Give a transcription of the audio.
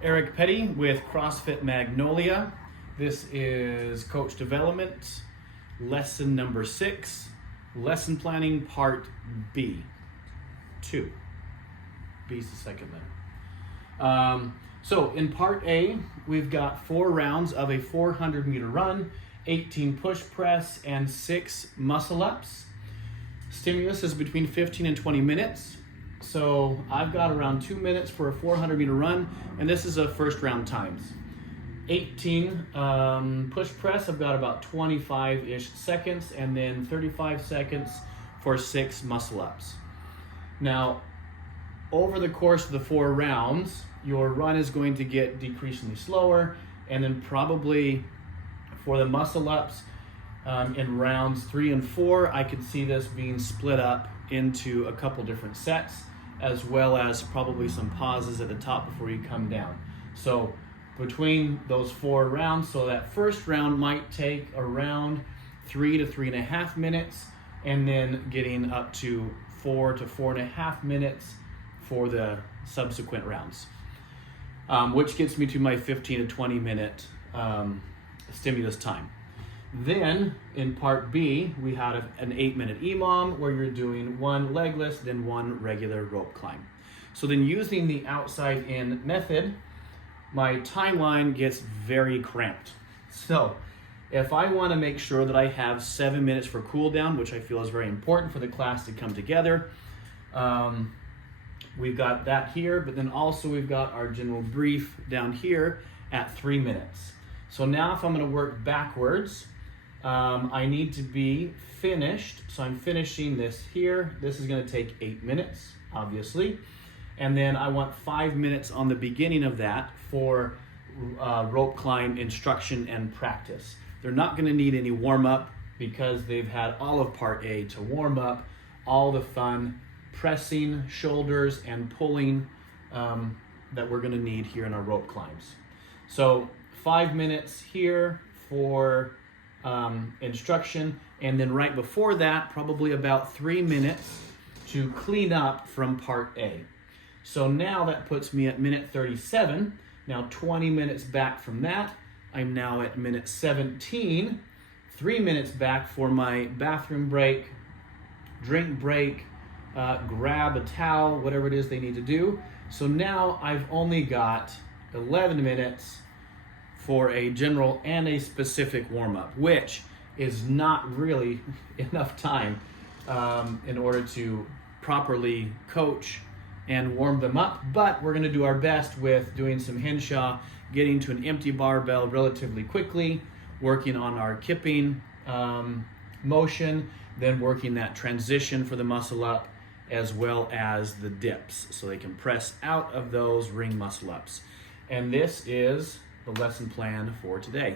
Eric Petty with CrossFit Magnolia. This is Coach Development, lesson number 6, lesson planning part B. 2. B is the second letter. So in part A, we've got 4 rounds of a 400-meter run, 18 push press, and 6 muscle ups. Stimulus is between 15 and 20 minutes. So I've got around 2 minutes for a 400-meter run, and this is a first round times. 18 push press, I've got about 25-ish seconds, and then 35 seconds for 6 muscle ups. Now, over the course of the 4 rounds, your run is going to get decreasingly slower, and then probably for the muscle ups in rounds 3 and 4, I could see this being split up into a couple different sets, as well as probably some pauses at the top before you come down. So between those 4 rounds, so that first round might take around 3 to 3.5 minutes, and then getting up to 4 to 4.5 minutes for the subsequent rounds, which gets me to my 15 to 20 minute stimulus time. Then in part B, we had an 8-minute EMOM where you're doing 1 legless, then 1 regular rope climb. So then using the outside in method, my timeline gets very cramped. So if I want to make sure that I have 7 minutes for cool down, which I feel is very important for the class to come together, we've got that here, but then also we've got our general brief down here at 3 minutes. So now if I'm going to work backwards, I need to be finished. So I'm finishing this here. This is going to take 8 minutes, obviously. And then I want 5 minutes on the beginning of that for rope climb instruction and practice. They're not going to need any warm up because they've had all of part A to warm up all the fun pressing, shoulders, and pulling that we're going to need here in our rope climbs. So 5 minutes here for instruction, and then right before that, probably about 3 minutes to clean up from part A. So now that puts me at minute 37. Now 20 minutes back from that, I'm now at minute 17. 3 minutes back for my bathroom break, drink break, grab a towel, whatever it is they need to do. So now I've only got 11 minutes for a general and a specific warm-up, which is not really enough time in order to properly coach and warm them up, but we're gonna do our best with doing some Henshaw, getting to an empty barbell relatively quickly, working on our kipping motion, then working that transition for the muscle up, as well as the dips, so they can press out of those ring muscle ups. And this is the lesson plan for today.